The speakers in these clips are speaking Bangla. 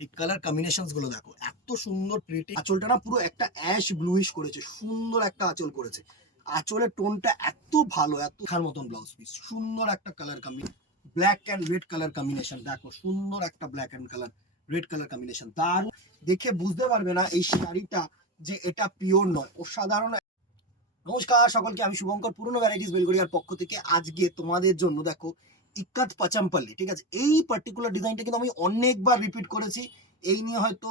এই কালার কম্বিনেশনস গুলো দেখো, এত সুন্দর প্রিটি। আঁচলটা না পুরো একটা অ্যাশ ব্লুইশ করেছে, সুন্দর একটা আঁচল করেছে। আঁচলের টোনটা এত ভালো, এত খার মতন ব্লাউজ পিস, সুন্দর একটা colour combination. Black and red colour combination দেখো, সুন্দর একটা black and colour red colour combination. তার দেখে বুঝতে পারবে না এই শাড়িটা যে এটা পিওর নয়, অসাধারণ। নমস্কার সকলকে, আমি শুভঙ্কর, পুরনো ভ্যারাইটিস বেলগড়িয়ার পক্ষ থেকে। আজকে তোমাদের জন্য দেখো ইক্কাত পাচামপাল্লি, ঠিক আছে? এই পার্টিকুলার ডিজাইনটা কিন্তু আমি অনেকবার রিপিট করেছি। এই নিয়ে হয়তো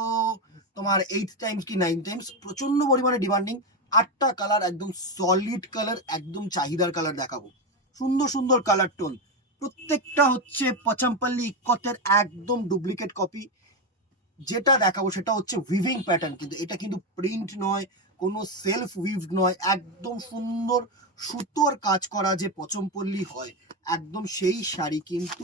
তোমার 8 টাইমস কি 9 টাইমস, প্রচন্ড পরিমাণে ডিমান্ডিং। 8টা কালার, একদম সলিড কালার, একদম চাহিদার কালার দেখাবো। সুন্দর সুন্দর কালার টোন, প্রত্যেকটা হচ্ছে পাচামপাল্লি ইক্কতের একদম ডুপ্লিকেট কপি। যেটা দেখাবো সেটা হচ্ছে উইভিং প্যাটার্ন, কিন্তু এটা কিন্তু প্রিন্ট নয়, কোনো সেলফ উইভড নয়, একদম সুন্দর সুতোর কাজ করা যে পচমপল্লী হয়, একদম সেই শাড়ি কিন্তু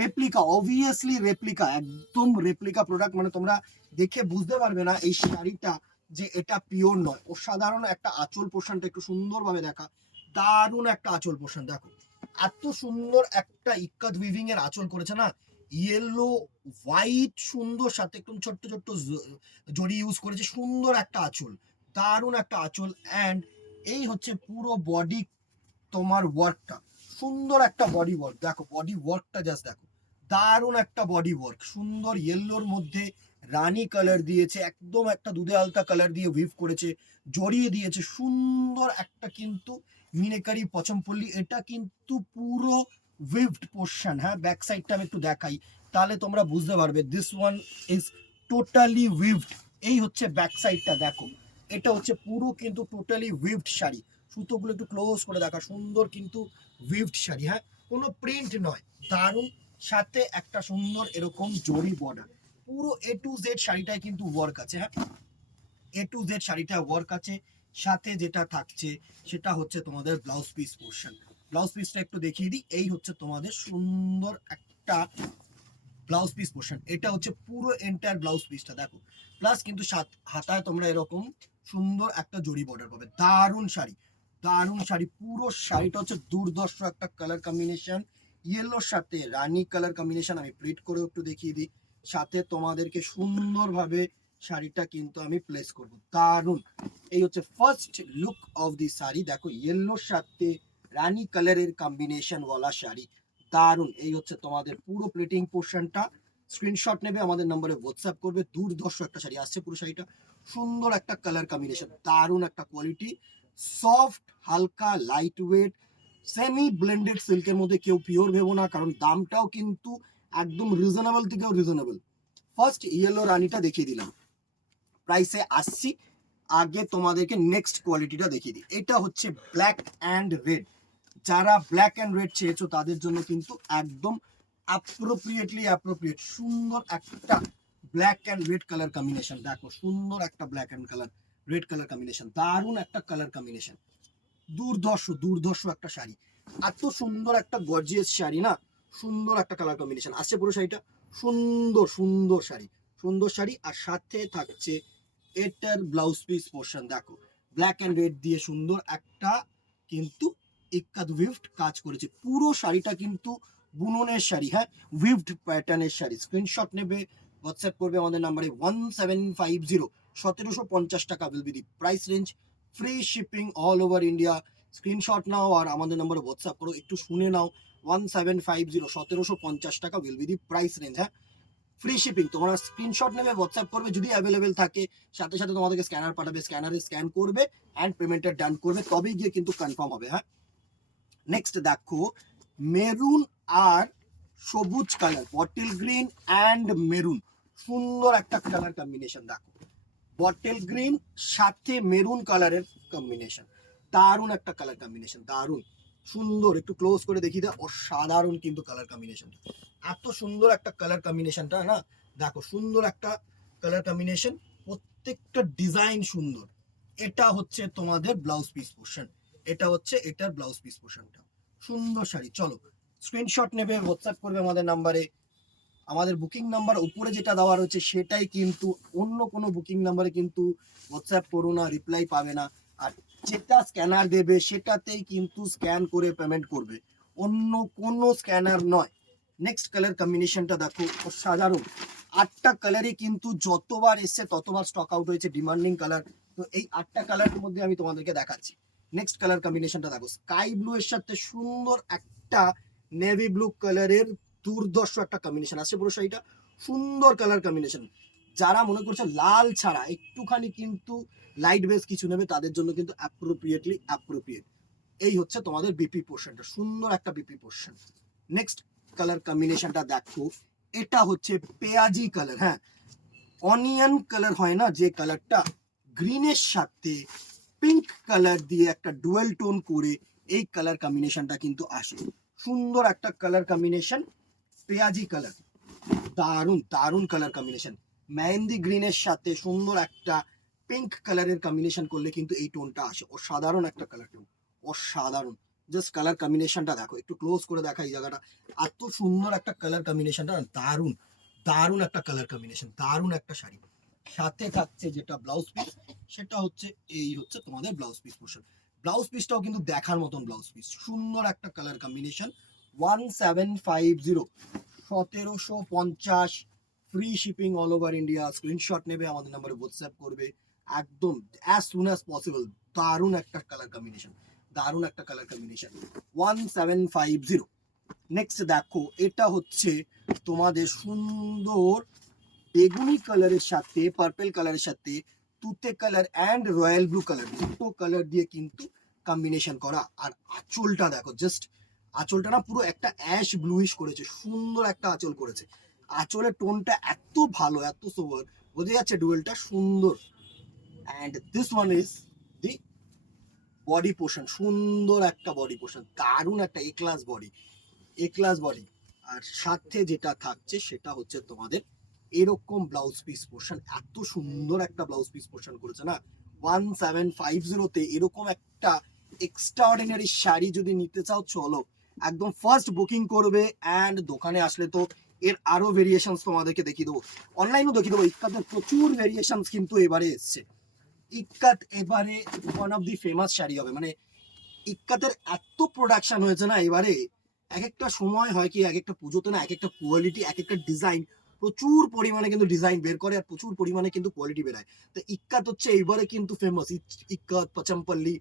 রেপ্লিকা, অবভিয়াসলি রেপ্লিকা, একদম রেপ্লিকা প্রোডাক্ট। মানে তোমরা দেখে বুঝতে পারবে না এই শাড়িটা যে এটা পিওর নয়। অসাধারণ একটা আঁচল পোর্শনটা একটু সুন্দরভাবে দেখা, দারুণ একটা আঁচল পোর্শন দেখো, এত সুন্দর একটা ইক্কাত উইভিং এর আঁচল করেছে না, ইয়েলো হোয়াইট সুন্দর, সাথে একদম ছোট্ট ছোট্ট জড়ি ইউজ করেছে, সুন্দর একটা আঁচল, দারুণ একটা আঁচল। অ্যান্ড এই হচ্ছে পুরো বডি তোমার ওয়ার্কটা, সুন্দর একটা বডি ওয়ার্ক দেখো, বডি ওয়ার্কটা জাস্ট দেখো, দারুণ একটা বডি ওয়ার্ক, সুন্দর ইয়েলোর মধ্যে রানী কালার দিয়েছে, একদম একটা দুধে আলতা কালার দিয়ে উইভ করেছে, জড়িয়ে দিয়েছে, সুন্দর একটা কিন্তু মিনেকারি পচমপল্লী। এটা কিন্তু পুরো উইভড পোর্শন। হ্যাঁ, ব্যাক সাইডটা আমি একটু দেখাই, তাহলে তোমরা বুঝতে পারবে। This one is totally weaved. এই হচ্ছে ব্যাক সাইডটা দেখো, এটা হচ্ছে পুরো কিন্তু টোটালি উইভড শাড়ি। সুতোগুলো একটু ক্লোজ করে দেখা, সুন্দর কিন্তু উইভড শাড়ি। হ্যাঁ, কোনো প্রিন্ট নয়, দারুণ। সাথে একটা সুন্দর এরকম জরি বর্ডার, পুরো এ টু জেড শাড়িটায় কিন্তু ওয়ার্ক আছে। হ্যাঁ, এ টু জেড শাড়িটা ওয়ার্ক আছে। সাথে যেটা থাকছে সেটা হচ্ছে তোমাদের ব্লাউজ পিস পোর্শন। ব্লাউজ পিসটা একটু দেখিয়ে দিই, এই হচ্ছে তোমাদের সুন্দর একটা ব্লাউজ পিস পোর্শন। এটা হচ্ছে পুরো এন্টায়ার ব্লাউজ পিসটা দেখো, প্লাস কিন্তু হাতায় তোমরা এরকম সুন্দর একটা জরি বর্ডার পাবে। দারুণ শাড়ি, দারুণ শাড়ি। পুরো শাড়িটা হচ্ছে দুর্ধর্ষ একটা কালার কম্বিনেশন, ইয়েলোর সাথে রানী কালার কম্বিনেশন। আমি প্লিট করে একটু দেখিয়ে দিই, সাথে তোমাদেরকে সুন্দরভাবে শাড়িটা কিন্তু আমি প্লেস করব। দারুণ, এই হচ্ছে first look of the sari দেখো, ইয়েলোর সাথে রানী কালারের কম্বিনেশন ওয়ালা শাড়ি, দারুণ। এই হচ্ছে তোমাদের পুরো প্লেটিং পোর্শনটা। স্ক্রিনশট নেবে, আমাদের নম্বরে হোয়াটসঅ্যাপ করবে। দুর্ধর্ষ একটা শাড়ি আসছে, পুরো শাড়িটা সুন্দর একটা কালার কম্বিনেশন, দারুণ একটা কোয়ালিটি, সফট, হালকা, লাইট ওয়েট, সেমি ব্লেন্ডেড সিল্কের মধ্যে। কেউ পিওর ভেবো না, কারণ দামটাও কিন্তু একদম রিজনেবল থেকেও রিজনেবল। ফার্স্ট ইয়েলো রানিটা দেখিয়ে দিলাম, প্রাইসে আসছি। আগে তোমাদেরকে নেক্সট কোয়ালিটিটা দেখিয়ে দিই। এটা হচ্ছে ব্ল্যাক অ্যান্ড রেড। যারা ব্ল্যাক অ্যান্ড রেড চেয়েছো তাদের জন্য কিন্তু একদম অ্যাপ্রোপ্রিয়েট সুন্দর একটা black and red colour combination দেখো, সুন্দর একটা black and colour red colour combination, দারুণ একটা কালার কম্বিনেশন, দুর্ধর্ষ দুর্ধর্ষ একটা শাড়ি। এত সুন্দর একটা গর্জিয়াস শাড়ি না, সুন্দর একটা কালার কম্বিনেশন আসছে পুরো শাড়িটা। সুন্দর সুন্দর শাড়ি, সুন্দর শাড়ি। আর সাথে থাকছে এটার ব্লাউজ পিস পোর্শন দেখো, ব্ল্যাক অ্যান্ড রেড দিয়ে সুন্দর একটা কিন্তু ইক্কাত উইভড কাজ করেছে। পুরো শাড়িটা কিন্তু বুননের শাড়ি। হ্যাঁ, উইভড প্যাটার্নের শাড়ি। স্ক্রিনশট নেবে, হোয়াটসঅ্যাপ করবে আমাদের নাম্বারে 1750, 1750 টাকা will be the price range. Free shipping all over India. Screenshot নাও আর আমাদের নম্বরে হোয়াটসঅ্যাপ করো, একটু শুনে নাও। 1750, 1750 টাকা will be the price range. হ্যাঁ, ফ্রি শিপিং। তোমরা স্ক্রিনশট নেবে, হোয়াটসঅ্যাপ করবে, যদি অ্যাভেলেবেল থাকে সাথে সাথে তোমাদেরকে স্ক্যানার পাঠাবে, স্ক্যানারে স্ক্যান করবে অ্যান্ড পেমেন্টটা ডান করবে, তবেই গিয়ে কিন্তু কনফার্ম হবে। হ্যাঁ, নেক্সট দেখো মেরুন আর সবুজ colour, bottle green and maroon, সুন্দর একটা কালার কম্বিনেশন দেখো, বটল গ্রিন সাথে মেরুন কালারের কম্বিনেশন, দারুণ একটা কালার কম্বিনেশন, দারুণ সুন্দর। একটু ক্লোজ করে দেখি দা, অসাধারণ কিন্তু কালার কম্বিনেশন, এত সুন্দর একটা কালার কম্বিনেশনটা না দেখো, সুন্দর একটা কালার কম্বিনেশন, প্রত্যেকটা ডিজাইন সুন্দর। এটা হচ্ছে তোমাদের ব্লাউজ পিস পোর্শন, এটা হচ্ছে এটার ব্লাউজ পিস পোর্শনটা, সুন্দর শাড়ি। চলো স্ক্রিনশট নেবে, হোয়াটসঅ্যাপ করবে আমাদের নাম্বারে। আমাদের বুকিং নাম্বার উপরে যেটা দেওয়া রয়েছে সেটাই কিন্তু, অন্য কোনো বুকিং নাম্বারে কিন্তু হোয়াটসঅ্যাপ করো না, রিপ্লাই পাবে না। আর যেটা স্ক্যানার দেবে সেটাতেই কিন্তু স্ক্যান করে পেমেন্ট করবে, অন্য কোনো স্ক্যানার নয়। নেক্সট কালার কম্বিনেশনটা দেখো, অসাধারণ, 8টা কালারই কিন্তু যতবার এসছে ততবার স্টক আউট হয়েছে, ডিমান্ডিং কালার। তো এই 8টা কালারের মধ্যে আমি তোমাদেরকে দেখাচ্ছি। নেক্সট কালার কম্বিনেশনটা দেখো, স্কাই ব্লু এর সাথে সুন্দর একটা নেভি ব্লু কালারের দুর্ধর্ষ একটা কম্বিনেশন আছে পুরো শাড়িটা। সুন্দর কালার কম্বিনেশন। যারা মনে করছে লাল ছাড়া একটুখানি কিন্তু লাইট বেস কিছু নেবে, তাদের জন্য কিন্তু অ্যাপ্রোপ্রিয়েট। এই হচ্ছে তোমাদের বিপি পোর্শনটা, সুন্দর একটা বিপি পোর্শন। নেক্সট কালার কম্বিনেশনটা দেখো, এটা হচ্ছে পেঁয়াজি কালার। হ্যাঁ, অনিয়ন কালার হয় না যে কালারটা, গ্রিনের সাথে পিঙ্ক কালার দিয়ে একটা ডুয়েল টোন করে এই কালার কম্বিনেশনটা কিন্তু আসে। সুন্দর একটা কালার কম্বিনেশন, পেঁয়াজি কালার, দারুন দারুন কালার কম্বিনেশন। মেহেন্দি গ্রিনের সাথে সুন্দর একটা পিঙ্ক কালারের কম্বিনেশন করলে কিন্তু এই টোনটা আসে। অসাধারণ একটা কালার টোন, অসাধারণ। জাস্ট কালার কম্বিনেশনটা দেখো, একটু ক্লোজ করে দেখা এই জায়গাটা। এত সুন্দর একটা কালার কম্বিনেশনটা, দারুন দারুন একটা কালার কম্বিনেশন, দারুন একটা শাড়ি। সাথে থাকছে যেটা ব্লাউজ পিস, সেটা হচ্ছে এই হচ্ছে তোমাদের ব্লাউজ পিস পোর্শন। ব্লাউজ পিসটাও কিন্তু দেখার মতন ব্লাউজ পিস, সুন্দর একটা colour combination. 1750, 1750, free shipping all over India. Screenshot নেবে, আমাদের নাম্বারে হোয়াটসঅ্যাপ করবে একদম অ্যাজ সুন অ্যাজ পসিবল। দারুণ একটা কালার কম্বিনেশন, দারুণ একটা কালার কম্বিনেশন। 1750। নেক্সট দেখো, এটা হচ্ছে তোমাদের সুন্দর বেগুনি কালারের সাথে পার্পল কালারের সাথে তুতে colour and royal blue colour, দুটো কালার দিয়ে কিন্তু কম্বিনেশন করা। আর আঁচলটা দেখো, জাস্ট আঁচলটা না পুরো একটা অ্যাশ ব্লুইশ করেছে, সুন্দর একটা আঁচল করেছে। আঁচলের টোনটা এত ভালো, এত সোবার, বোঝা যাচ্ছে ডুয়েলটা সুন্দর। And this one is the body portion, সুন্দর একটা বডি পোর্শন, দারুণ একটা এ ক্লাস বডি। আর সাথে যেটা থাকছে সেটা হচ্ছে তোমাদের এরকম ব্লাউজ পিস পোর্শন। এত সুন্দর একটা ব্লাউজ পিস পোর্শন করেছে না 1750 এরকম একটা এক্সট্রাঅর্ডিনারি শাড়ি যদি নিতে চাও, চলো একদম ফার্স্ট বুকিং করবে। অ্যান্ড দোকানে আসলে তো এর আরো ভেরিয়েশনস তোমাদেরকে দেখিয়ে দেবো, অনলাইনেও দেখিয়ে দেবো। ইক্কাতের প্রচুর ভেরিয়েশনস কিন্তু এবারে এসছে। ইক্কাত এবারে one of the famous sari হবে, মানে ইক্কাতের এত প্রোডাকশন হয়েছে না এবারে। এক একটা সময় হয় কি, এক একটা পুজোতে না এক একটা কোয়ালিটি, এক একটা ডিজাইন, প্রচুর পরিমাণে কিন্তু ডিজাইন বের করে আর প্রচুর পরিমাণে কিন্তু কোয়ালিটি বেরায়। তো ইক্কাত হচ্ছে এইবারে কিন্তু ফেমাস। ইক্কাত, পচমপল্লি,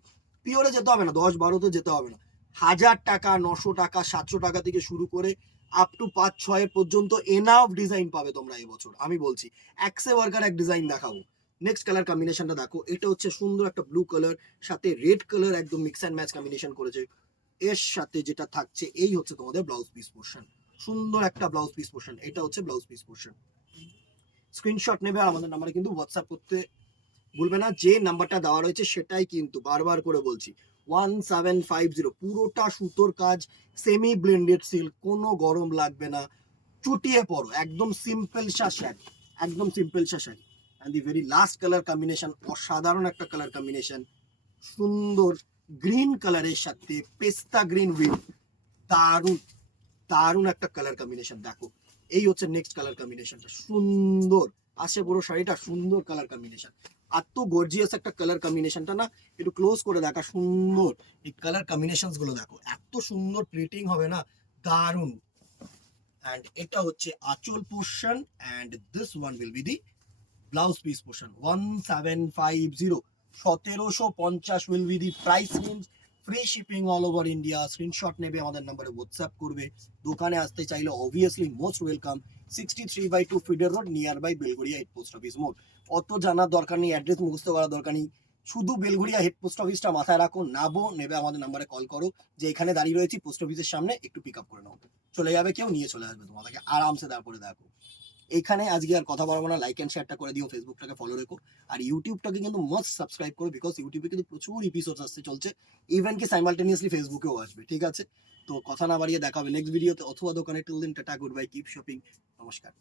পিওরে যেতে হবে না, 10-12তে যেতে হবে না, 1000 টাকা, 900 টাকা, 700 টাকা থেকে শুরু করে আপ টু 5-6 পর্যন্ত এনাফ ডিজাইন পাবে তোমরা এবছর। আমি বলছি একসে ওয়ার্কার এক ডিজাইন দেখাবো। নেক্সট কালার কম্বিনেশনটা দেখো, এটা হচ্ছে সুন্দর একটা ব্লু কালার সাথে রেড কালার, একদম মিক্স অ্যান্ড ম্যাচ কম্বিনেশন করেছে। এর সাথে যেটা থাকছে এই হচ্ছে তোমাদের ব্লাউজ পিস পোর্শন, সুন্দর একটা ব্লাউজ পিস পোর্শন। এটা হচ্ছে ব্লাউজ পিস পোর্শন। স্ক্রিনশট নেবে আর আমাদের নাম্বারে কিন্তু হোয়াটসঅ্যাপ করতে ভুলবে না। যে নাম্বারটা দেওয়া রয়েছে সেটাই কিন্তু বারবার করে বলছি, 1750। পুরোটা সুতোর কাজ, সেমি ব্লেন্ডেড সিল্ক, কোনো গরম লাগবে না, চুটিয়ে পড়ো, একদম সিম্পল শাড়ি, একদম simple sari. And the very last colour combination, অসাধারণ একটা কালার কম্বিনেশন, সুন্দর গ্রিন কালারের সাথে পেস্তা গ্রিন উইথ, দারুণ দারুণ একটা কালার কম্বিনেশন। দেখো এই হচ্ছে নেক্সট কালার কম্বিনেশনটা, সুন্দর আসে পুরো শাড়িটা, সুন্দর কালার কম্বিনেশন। এত গর্জিয়াস একটা কালার কম্বিনেশনটা না, একটু ক্লোজ করে দেখা, সুন্দর এই কালার কম্বিনেশন গুলো দেখো, এত সুন্দর প্রিন্টিং হবে না, দারুণ। অ্যান্ড এটা হচ্ছে আঁচল portion, and this one will be the blouse piece portion. 1750, 1750 will be the price range. Free shipping all over India. Screenshot নেবে, আমাদের নাম্বারে হোয়াটসঅ্যাপ করবে। দোকানে আসতে চাইলে obviously most welcome. 63/2 feeder road, nearby Belgharia head post office মোড়। অত জানার দরকার নেই, অ্যাড্রেস মুখস্থ করার দরকার নেই, শুধু বেলঘড়িয়া হেড পোস্ট অফিসটা মাথায় রাখো। নাবো নেবে, আমাদের নাম্বারে কল করো যে এখানে দাঁড়িয়ে রয়েছি পোস্ট অফিসের সামনে, একটু পিক আপ করে নাও। চলে যাবে কেউ, নিয়ে চলে আসবে তোমাদেরকে আরামসে। তারপরে দেখো এইখানে আজকে আর কথা বলবো না, লাইক এন্ড শেয়ারটা করে দিও, ফেসবুকটাকে ফলো রেখো, আর ইউটিউবটাকে কিন্তু মাস্ট সাবস্ক্রাইব করো, বিকজ ইউটিউবে কিন্তু প্রচুর এপিসোড আসতে চলছে, ইভেন কি সাইমালটেনিয়াসলি ফেসবুকেও আসবে। ঠিক আছে, তো কথা না বাড়িয়ে দেখা হবে নেক্সট ভিডিওতে অথবা দোকানে। Till then tata, goodbye, keep shopping, নমস্কার।